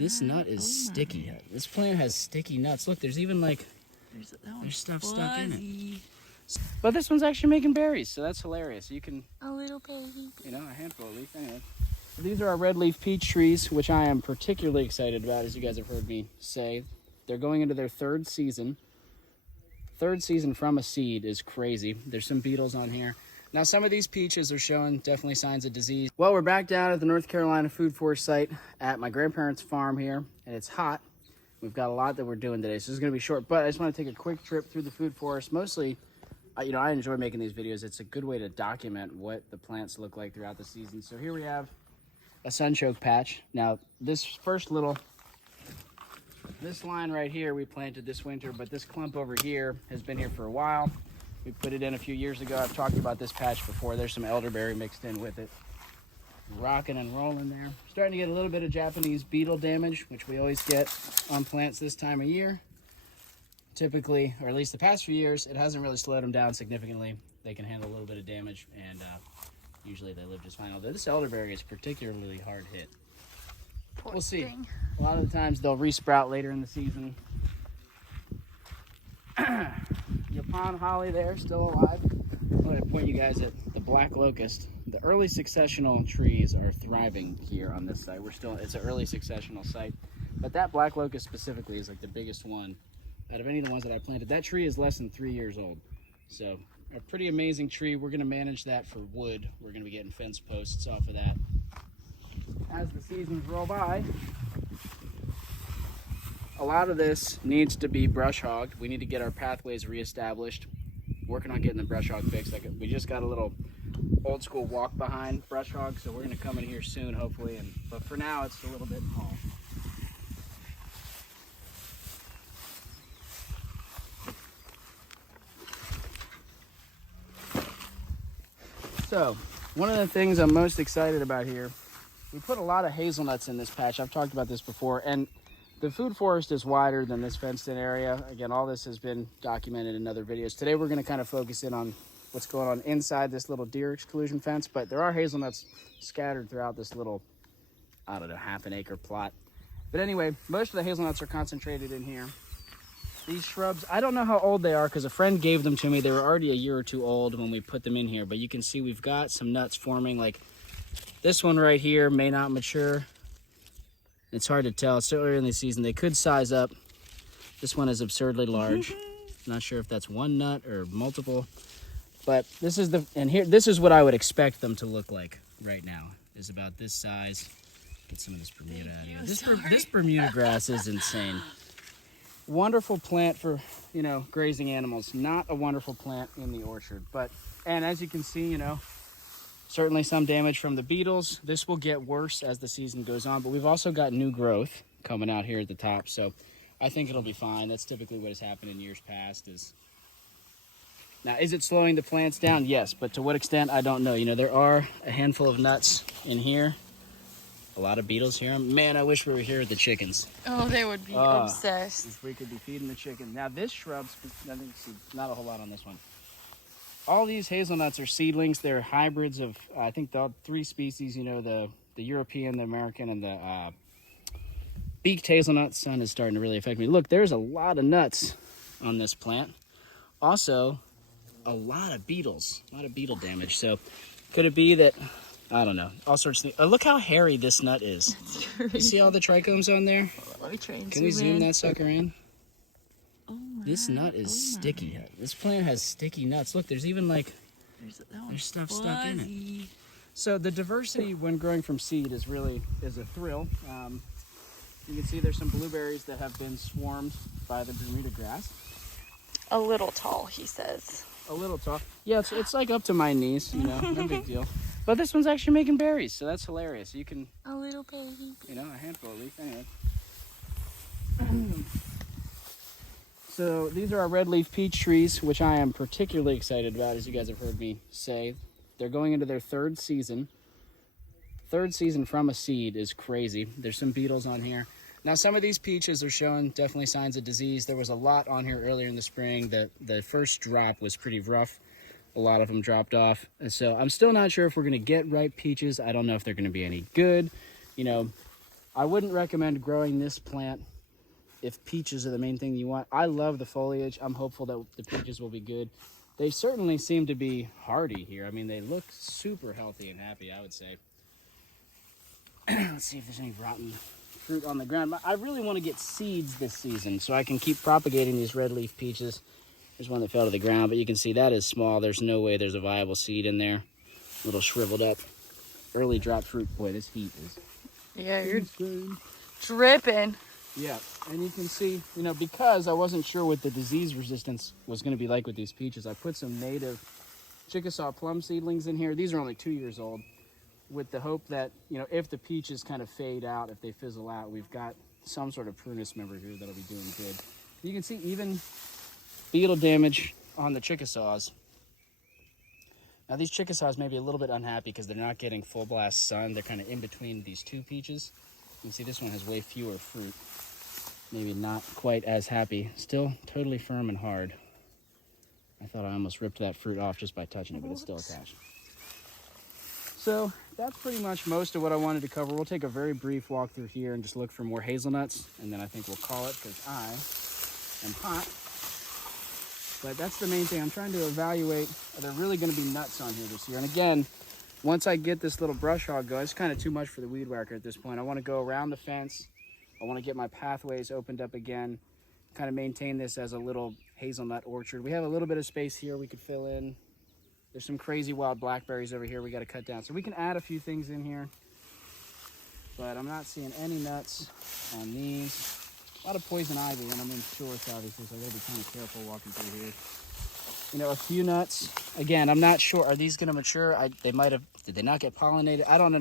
This nut is sticky. This plant has sticky nuts. Look, there's even like, there's stuff stuck in it. But this one's actually making berries, so that's hilarious. You can, a little baby, you know, a handful at least. Anyway, so these are our red leaf peach trees, which I am particularly excited about, as you guys have heard me say. They're going into their third season. Third season from a seed is crazy. There's some beetles on here. Now, some of these peaches are showing definitely signs of disease. Well, we're back down at the North Carolina Food Forest site at my grandparents' farm here, and it's hot. We've got a lot that we're doing today, so this is going to be short, but I just want to take a quick trip through the food forest. Mostly, you know, I enjoy making these videos. It's a good way to document what the plants look like throughout the season. So here we have a sunchoke patch. Now, this line right here we planted this winter, but this clump over here has been here for a while. We put it in a few years ago. I've talked about this patch before. There's some elderberry mixed in with it. Rocking and rolling there. Starting to get a little bit of Japanese beetle damage, which we always get on plants this time of year. Typically, or at least the past few years, it hasn't really slowed them down significantly. They can handle a little bit of damage, and usually they live just fine. Although this elderberry is particularly hard hit. We'll see. A lot of the times they'll resprout later in the season. Japan holly there, still alive. I want to point you guys at the black locust. The early successional trees are thriving here on this site. It's an early successional site, but that black locust specifically is like the biggest one out of any of the ones that I planted. That tree is less than 3 years old, so a pretty amazing tree. We're going to manage that for wood. We're going to be getting fence posts off of that as the seasons roll by. A lot of this needs to be brush hogged. We need to get our pathways reestablished. Working on getting the brush hog fixed. We just got a little old school walk behind brush hog, so we're going to come in here soon, hopefully. But for now, it's a little bit tall. So, one of the things I'm most excited about here, we put a lot of hazelnuts in this patch. I've talked about this before, and the food forest is wider than this fenced-in area. Again, all this has been documented in other videos. Today, we're going to kind of focus in on what's going on inside this little deer exclusion fence, but there are hazelnuts scattered throughout this little, I don't know, half an acre plot. But anyway, most of the hazelnuts are concentrated in here. These shrubs, I don't know how old they are because a friend gave them to me. They were already a year or two old when we put them in here, but you can see we've got some nuts forming. Like this one right here may not mature. It's hard to tell. It's still early in the season. They could size up. This one is absurdly large. Not sure if that's one nut or multiple, but this is this is what I would expect them to look like right now. Is about this size. Get some of this Bermuda out of here. This Bermuda grass is insane. Wonderful plant for, you know, grazing animals. Not a wonderful plant in the orchard, and as you can see, you know, certainly some damage from the beetles. This will get worse as the season goes on, but we've also got new growth coming out here at the top, so I think it'll be fine. That's typically what has happened in years past. Now, is it slowing the plants down? Yes, but to what extent, I don't know. You know, there are a handful of nuts in here. A lot of beetles here. Man, I wish we were here with the chickens. Oh, they would be obsessed. If we could be feeding the chickens. Now, this shrub, not a whole lot on this one. All these hazelnuts are seedlings. They're hybrids of, I think, the 3 species, you know, the European, the American, and the beaked hazelnut. Sun is starting to really affect me. Look, there's a lot of nuts on this plant. Also, a lot of beetles, a lot of beetle damage. So, could it be that, I don't know, all sorts of things. Oh, look how hairy this nut is. You see all the trichomes on there? Let me try and Can we zoom that sucker in? Oh my, this nut is sticky. This plant has sticky nuts. Look, there's even like, there's stuff stuck in it. So the diversity when growing from seed is a thrill. You can see there's some blueberries that have been swarmed by the Bermuda grass. A little tall, he says. A little tall. Yeah, it's like up to my knees, you know, no big deal. But this one's actually making berries, so that's hilarious. You can, a little baby, you know, a handful at least. Anyway. So these are our red leaf peach trees, which I am particularly excited about, as you guys have heard me say. They're going into their third season. Third season from a seed is crazy. There's some beetles on here. Now, some of these peaches are showing definitely signs of disease. There was a lot on here earlier in the spring. The first drop was pretty rough. A lot of them dropped off. And so I'm still not sure if we're going to get ripe peaches. I don't know if they're going to be any good. You know, I wouldn't recommend growing this plant if peaches are the main thing you want. I love the foliage. I'm hopeful that the peaches will be good. They certainly seem to be hardy here. I mean, they look super healthy and happy, I would say. Let's see if there's any rotten fruit on the ground. I really want to get seeds this season so I can keep propagating these red leaf peaches. There's one that fell to the ground, but you can see that is small. There's no way there's a viable seed in there. A little shriveled up. Early drop fruit. Boy, this heat is... Yeah, you're dripping. Yeah, and you can see, you know, because I wasn't sure what the disease resistance was going to be like with these peaches, I put some native Chickasaw plum seedlings in here. These are only 2 years old, with the hope that, you know, if the peaches kind of fade out, if they fizzle out, we've got some sort of prunus member here that'll be doing good. You can see even beetle damage on the Chickasaws. Now these Chickasaws may be a little bit unhappy because they're not getting full blast sun. They're kind of in between these two peaches. You can see this one has way fewer fruit. Maybe not quite as happy. Still totally firm and hard. I thought I almost ripped that fruit off just by touching it, but it's still attached. So that's pretty much most of what I wanted to cover. We'll take a very brief walk through here and just look for more hazelnuts, and then I think we'll call it because I am hot. But that's the main thing. I'm trying to evaluate, are there really going to be nuts on here this year? And again, once I get this little brush hog going, it's kind of too much for the weed whacker at this point. I want to go around the fence. I want to get my pathways opened up again, kind of maintain this as a little hazelnut orchard. We have a little bit of space here we could fill in. There's some crazy wild blackberries over here we got to cut down. So we can add a few things in here, but I'm not seeing any nuts on these. A lot of poison ivy, and I'm in shorts obviously, so I gotta be kind of careful walking through here. You know, a few nuts. Again, I'm not sure. Are these gonna mature? They might have. Did they not get pollinated? I don't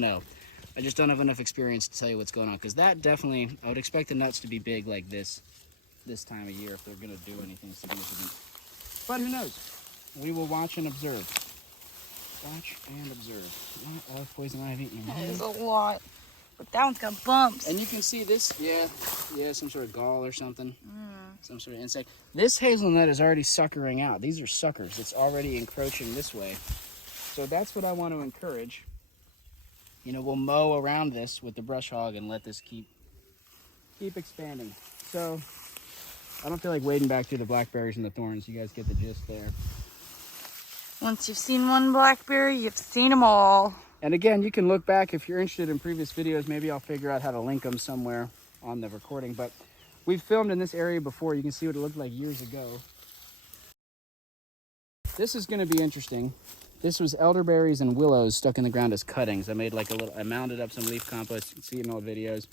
know. I just don't have enough experience to tell you what's going on. Because that definitely, I would expect the nuts to be big like this time of year if they're gonna do anything significant. But who knows? We will watch and observe. Watch and observe. A lot of poison ivy. There's a lot. But that one's got bumps. And you can see this, yeah, some sort of gall or something. Some sort of insect. This hazelnut is already suckering out. These are suckers. It's already encroaching this way. So that's what I want to encourage. You know, we'll mow around this with the brush hog and let this keep expanding. So I don't feel like wading back through the blackberries and the thorns. You guys get the gist there. Once you've seen one blackberry, you've seen them all. And again, you can look back if you're interested in previous videos. Maybe I'll figure out how to link them somewhere on the recording. But we've filmed in this area before. You can see what it looked like years ago. This is going to be interesting. This was elderberries and willows stuck in the ground as cuttings. I made like I mounded up some leaf compost. You can see it in all the videos.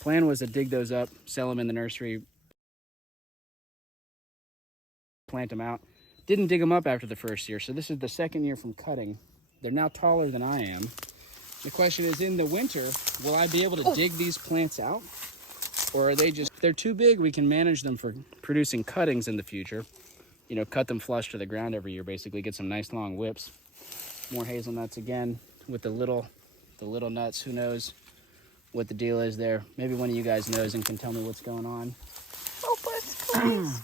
Plan was to dig those up, sell them in the nursery, plant them out. Didn't dig them up after the first year. So this is the second year from cutting. They're now taller than I am. The question is, in the winter, will I be able to dig these plants out? Or are they just, if they're too big, we can manage them for producing cuttings in the future. You know, cut them flush to the ground every year, basically get some nice long whips. More hazelnuts again with the little nuts. Who knows what the deal is there? Maybe one of you guys knows and can tell me what's going on. Help us, please.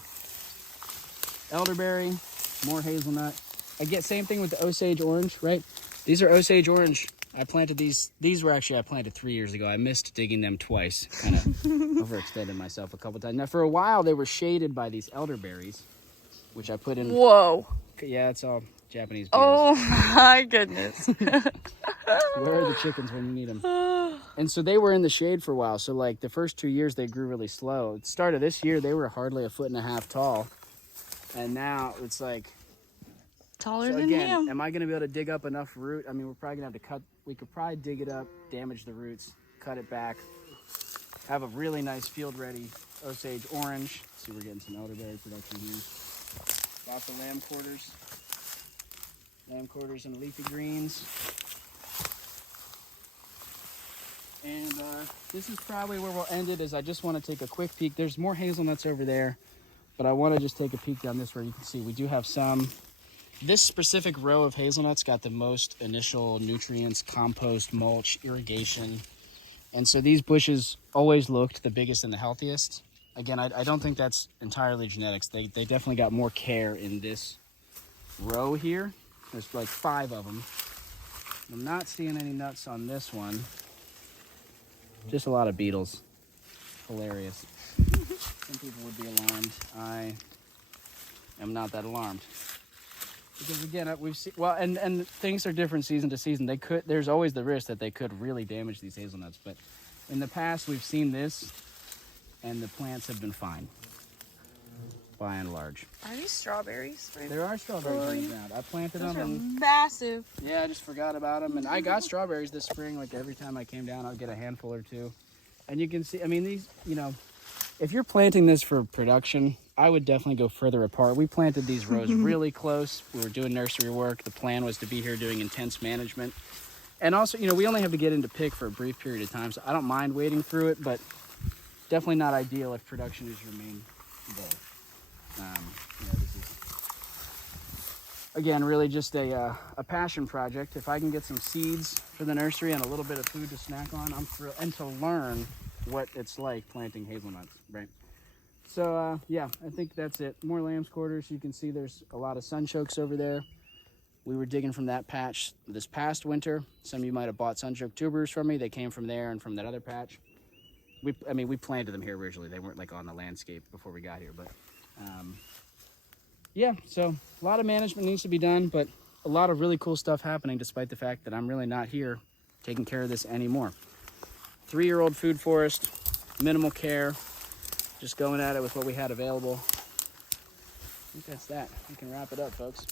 Elderberry, more hazelnut. I get same thing with the Osage orange, right? These are Osage orange. I planted these. These were actually I planted 3 years ago. I missed digging them twice. Kind of overextended myself a couple times. Now for a while they were shaded by these elderberries, which I put in. Whoa. Yeah, it's all Japanese beetles. Oh my goodness. Where are the chickens when you need them? And so they were in the shade for a while. So like the first 2 years they grew really slow. At the start of this year they were hardly 1.5 feet tall, and now it's like. Taller So than again, you. am I going to be able to dig up enough root? I mean, we're probably going to have to cut. We could probably dig it up, damage the roots, cut it back, have a really nice field-ready Osage orange. See, we're getting some elderberry production here. Lots of lamb quarters and leafy greens. And this is probably where we'll end it. Is I just want to take a quick peek. There's more hazelnuts over there, but I want to just take a peek down this where you can see we do have some. This specific row of hazelnuts got the most initial nutrients, compost, mulch, irrigation. And so these bushes always looked the biggest and the healthiest. Again, I don't think that's entirely genetics. They definitely got more care in this row here. There's like 5 of them. I'm not seeing any nuts on this one. Just a lot of beetles. Hilarious. Some people would be alarmed. I am not that alarmed. Because again, we've seen, well, and things are different season to season. There's always the risk that they could really damage these hazelnuts. But in the past, we've seen this, and the plants have been fine, by and large. Are these strawberries? There are strawberries in the ground. I planted Those them. are And, massive. yeah, I just forgot about them. And I got strawberries this spring. Like every time I came down, I'd get a handful or two. And you can see, I mean, these, you know, if you're planting this for production, I would definitely go further apart. We planted these rows really close. We were doing nursery work. The plan was to be here doing intense management. And also, you know, we only have to get into pick for a brief period of time, so I don't mind waiting through it, but definitely not ideal if production is your main goal. You know, this is, again, really just a passion project. If I can get some seeds for the nursery and a little bit of food to snack on, I'm thrilled. And to learn what it's like planting hazelnuts, right? So, yeah, I think that's it. More lamb's quarters. You can see there's a lot of sunchokes over there. We were digging from that patch this past winter. Some of you might have bought sunchoke tubers from me. They came from there and from that other patch. We planted them here originally. They weren't like on the landscape before we got here, but yeah, so a lot of management needs to be done, but a lot of really cool stuff happening despite the fact that I'm really not here taking care of this anymore. 3-year-old food forest, minimal care, just going at it with what we had available. I think that's that. We can wrap it up, folks.